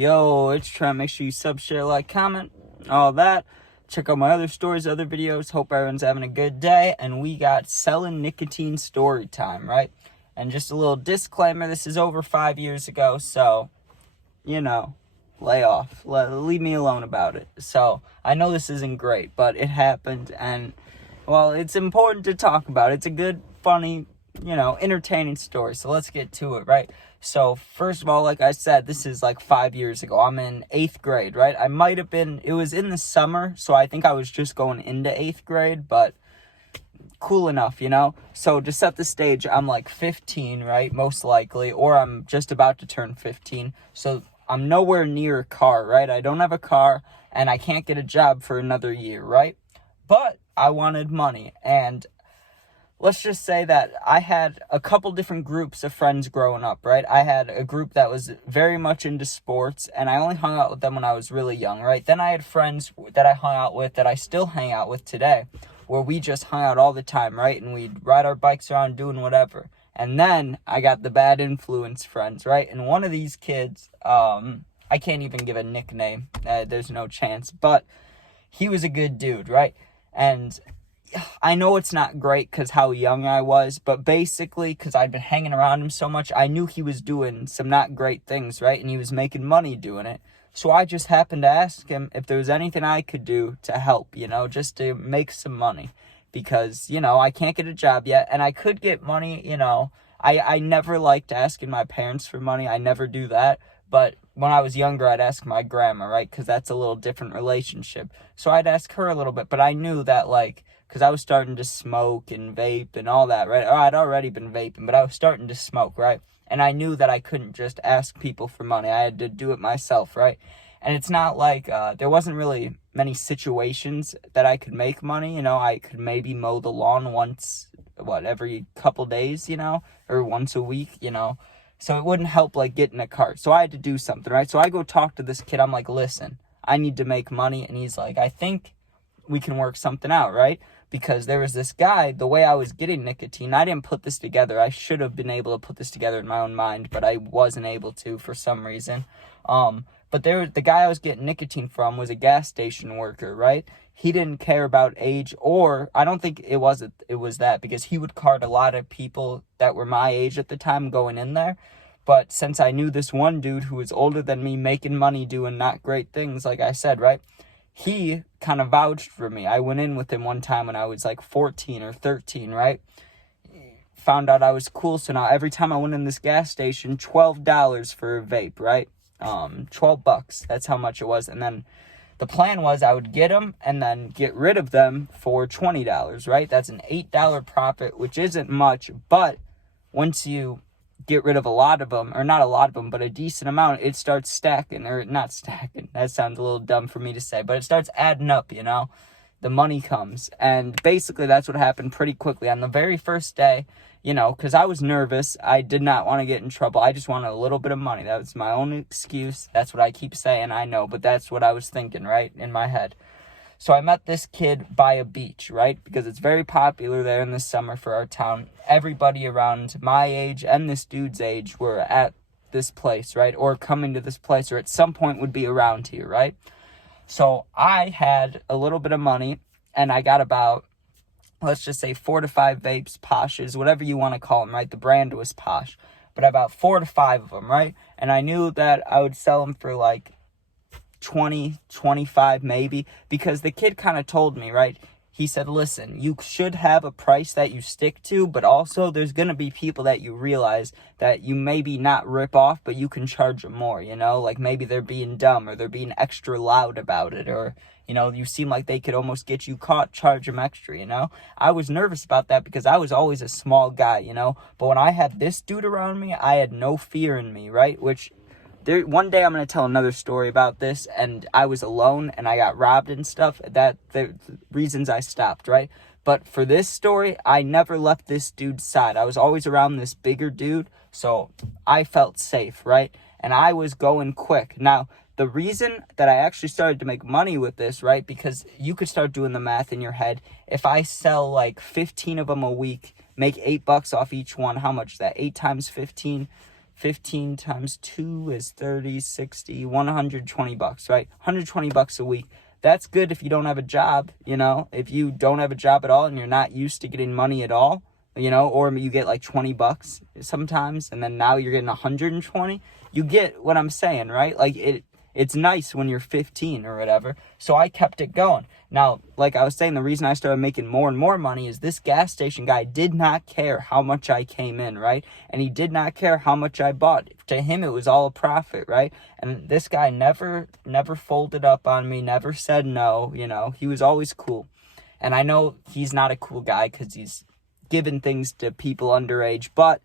Yo, it's Trent. Make sure you sub, share, like, comment, all that. Check out my other stories, other videos. Hope everyone's having a good day. And we got selling nicotine story time, right? And just a little disclaimer, this is over 5 years ago, so, lay off. Leave me alone about it. So, I know this isn't great, but it happened, and, well, it's important to talk about. It's a good, funny, entertaining story. So let's get to it, right? So first of all, like I said, this is like 5 years ago. I'm in 8th grade, right? It was in the summer, so I think I was just going into 8th grade, but cool enough, So to set the stage, I'm like 15, right? Most likely, or I'm just about to turn 15. So I'm nowhere near a car, right? I don't have a car, and I can't get a job for another year, right? But I wanted money, and let's just say that I had a couple different groups of friends growing up, right? I had a group that was very much into sports, and I only hung out with them when I was really young, right? Then I had friends that I hung out with that I still hang out with today, where we just hung out all the time, right? And we'd ride our bikes around doing whatever. And then I got the bad influence friends, right? And one of these kids, I can't even give a nickname. There's no chance. But he was a good dude, right? And I know it's not great because how young I was, but basically because I'd been hanging around him so much, I knew he was doing some not great things, right? And he was making money doing it. So I just happened to ask him if there was anything I could do to help, just to make some money. Because, I can't get a job yet, and I could get money, I never liked asking my parents for money. I never do that. But when I was younger, I'd ask my grandma, right? Because that's a little different relationship. So I'd ask her a little bit, but I knew that, because I was starting to smoke and vape and all that, right? Or I'd already been vaping, but I was starting to smoke, right? And I knew that I couldn't just ask people for money. I had to do it myself, right? And it's not like there wasn't really many situations that I could make money. I could maybe mow the lawn once, every couple days, or once a week, So it wouldn't help, getting a cart. So I had to do something, right? So I go talk to this kid. I'm like, listen, I need to make money. And he's like, I think we can work something out, right? Because there was this guy, the way I was getting nicotine, I didn't put this together. I should have been able to put this together in my own mind, but I wasn't able to for some reason. But the guy I was getting nicotine from was a gas station worker, right? He didn't care about age, or I don't think it was that, because he would cart a lot of people that were my age at the time going in there. But since I knew this one dude who was older than me, making money, doing not great things, like I said, right? He kind of vouched for me. I went in with him one time when I was like 14 or 13, right? Found out I was cool, so now every time I went in this gas station, $12 for a vape, right? $12, that's how much it was. And then the plan was I would get them and then get rid of them for $20, right? That's an $8 profit, which isn't much, but once you get rid of a lot of them, or not a lot of them, but a decent amount, it starts stacking, or not stacking, that sounds a little dumb for me to say, but it starts adding up, the money comes. And basically that's what happened pretty quickly. On the very first day, because I was nervous, I did not want to get in trouble, I just wanted a little bit of money. That was my own excuse. That's what I keep saying, I know, but that's what I was thinking, right, in my head. So I met this kid by a beach, right? Because it's very popular there in the summer for our town. Everybody around my age and this dude's age were at this place, right? Or coming to this place, or at some point would be around here, right? So I had a little bit of money, and I got about, let's just say 4 to 5 vapes, Poshes, whatever you want to call them, right? The brand was Posh. But about 4 to 5 of them, right? And I knew that I would sell them for 20, 25 maybe, because the kid kind of told me, right? He said, listen, you should have a price that you stick to, but also there's going to be people that you realize that you maybe not rip off, but you can charge them more, maybe they're being dumb, or they're being extra loud about it, or, you seem like they could almost get you caught, charge them extra, I was nervous about that because I was always a small guy, but when I had this dude around me, I had no fear in me, right? One day I'm going to tell another story about this, and I was alone and I got robbed and stuff. The reasons I stopped, right? But for this story, I never left this dude's side. I was always around this bigger dude, so I felt safe, right? And I was going quick. Now, the reason that I actually started to make money with this, right? Because you could start doing the math in your head. If I sell 15 of them a week, make $8 off each one, how much is that? 8 times 15? 15 times 2 is 30, 60, $120, right? $120 a week. That's good if you don't have a job, you know? If you don't have a job at all and you're not used to getting money at all, you know, or you get like $20 sometimes, and then now you're getting 120. You get what I'm saying, right? Like it's nice when you're 15 or whatever. So I kept it going. Now, like I was saying, the reason I started making more and more money is this gas station guy did not care how much I came in, right? And he did not care how much I bought. To him, it was all a profit, right? And this guy never folded up on me, never said no, you know? He was always cool. And I know he's not a cool guy because he's giving things to people underage, but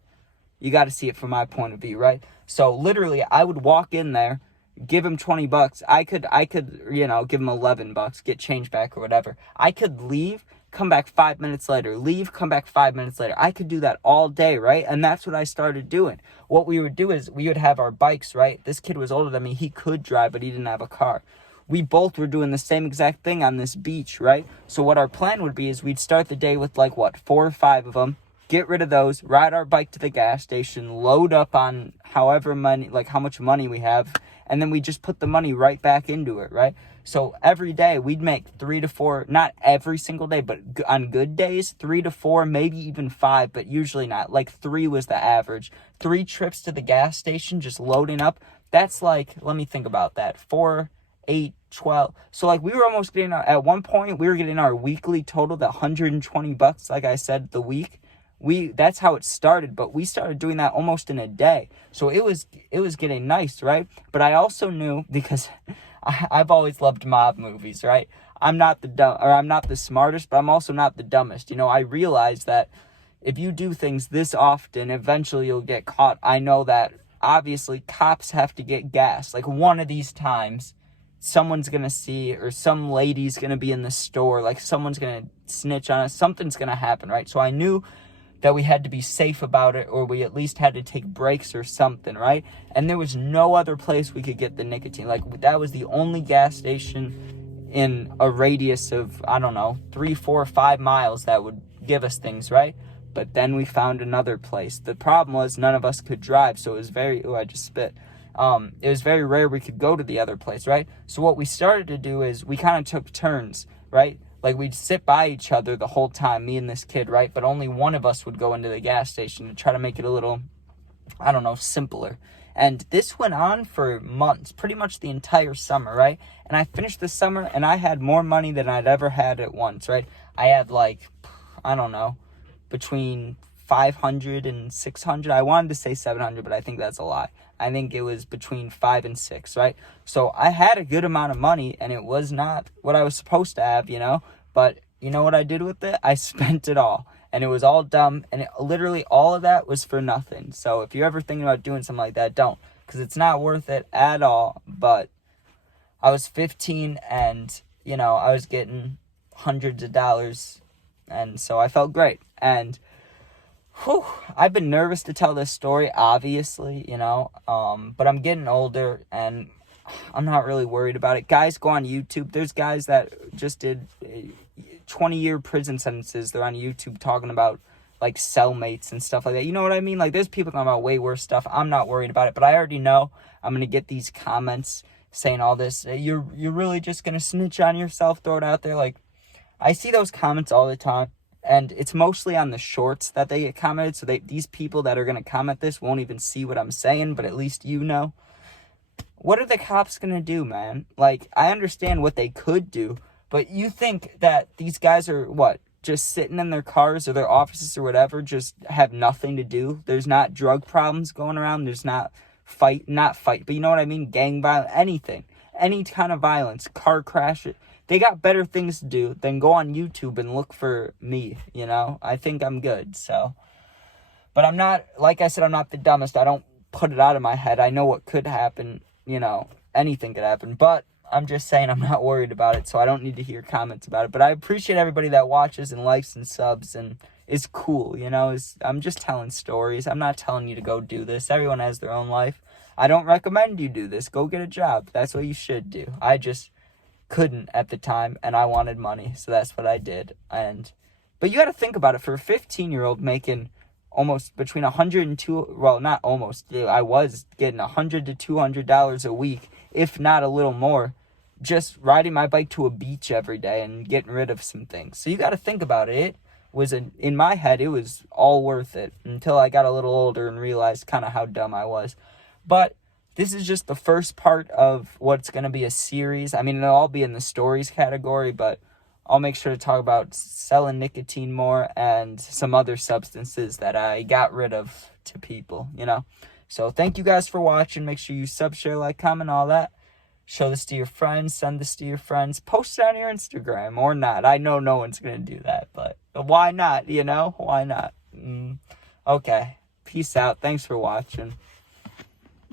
you got to see it from my point of view, right? So literally, I would walk in there, give him $20. I could, you know, give him $11, get change back or whatever. I could leave, come back 5 minutes later, leave, come back 5 minutes later. I could do that all day, right? And that's what I started doing. What we would do is we would have our bikes, right? This kid was older than me. He could drive, but he didn't have a car. We both were doing the same exact thing on this beach, right? So what our plan would be is we'd start the day with like, 4 or 5 of them, get rid of those, ride our bike to the gas station, load up on however money, like how much money we have, and then we just put the money right back into it, right? So every day we'd make 3 to 4, not every single day, but on good days, 3 to 4, maybe even 5, but usually not. Like 3 was the average. 3 trips to the gas station, just loading up. That's like, let me think about that. 4, 8, 12. So like we were almost getting, at one point, we were getting our weekly total at $120, like I said, the week. That's how it started, but we started doing that almost in a day. So it was getting nice, right? But I also knew, because I've always loved mob movies, right? I'm not the smartest, but I'm also not the dumbest. You know, I realized that if you do things this often, eventually you'll get caught. I know that obviously cops have to get gas. Like one of these times, someone's gonna see, or some lady's gonna be in the store, like someone's gonna snitch on us, something's gonna happen, right? So I knew that we had to be safe about it, or we at least had to take breaks or something, right? And there was no other place we could get the nicotine. Like that was the only gas station in a radius of, I don't know, 3, 4, 5 miles that would give us things, right? But then we found another place. The problem was none of us could drive, so it was very, I just spit. It was very rare we could go to the other place, right? So what we started to do is we kind of took turns, right? Like we'd sit by each other the whole time, me and this kid, right? But only one of us would go into the gas station to try to make it a little, I don't know, simpler. And this went on for months, pretty much the entire summer, right? And I finished the summer and I had more money than I'd ever had at once, right? I had like, I don't know, between 500 and 600. I wanted to say 700, but I think that's a lie. I think it was between 5 and 6, right? So I had a good amount of money, and it was not what I was supposed to have, you know? But you know what I did with it? I spent it all, and it was all dumb, and literally all of that was for nothing. So if you're ever thinking about doing something like that, don't, because it's not worth it at all. But I was 15, and, you know, I was getting hundreds of dollars, and so I felt great. And I've been nervous to tell this story, obviously, you know, but I'm getting older and I'm not really worried about it. Guys, go on YouTube. There's guys that just did 20-year prison sentences. They're on YouTube talking about like cellmates and stuff like that. You know what I mean? Like there's people talking about way worse stuff. I'm not worried about it, but I already know I'm going to get these comments saying all this. You're really just going to snitch on yourself, throw it out there. Like I see those comments all the time. And it's mostly on the shorts that they get commented. So these people that are going to comment this won't even see what I'm saying, but at least you know. What are the cops going to do, man? Like, I understand what they could do, but you think that these guys are, just sitting in their cars or their offices or whatever, just have nothing to do? There's not drug problems going around. There's not fight, but you know what I mean? Gang violence, anything. Any kind of violence, car crash. They got better things to do than go on YouTube and look for me, you know? I think I'm good, so. But I'm not, like I said, I'm not the dumbest. I don't put it out of my head. I know what could happen, you know, anything could happen. But I'm just saying I'm not worried about it, so I don't need to hear comments about it. But I appreciate everybody that watches and likes and subs and is cool, you know? I'm just telling stories. I'm not telling you to go do this. Everyone has their own life. I don't recommend you do this. Go get a job. That's what you should do. I just couldn't at the time, and I wanted money, so that's what I did. But you got to think about it. For a 15-year-old making almost between 100 and two, well, not almost, I was getting $100 to $200 a week, if not a little more, just riding my bike to a beach every day and getting rid of some things. So you got to think about it. It was, in my head, it was all worth it until I got a little older and realized kind of how dumb I was. But this is just the first part of what's going to be a series. I mean, it'll all be in the stories category, but I'll make sure to talk about selling nicotine more and some other substances that I got rid of to people, you know. So thank you guys for watching. Make sure you sub, share, like, comment, all that. Show this to your friends. Send this to your friends. Post it on your Instagram or not. I know no one's going to do that, but why not, you know? Why not? Okay. Peace out. Thanks for watching.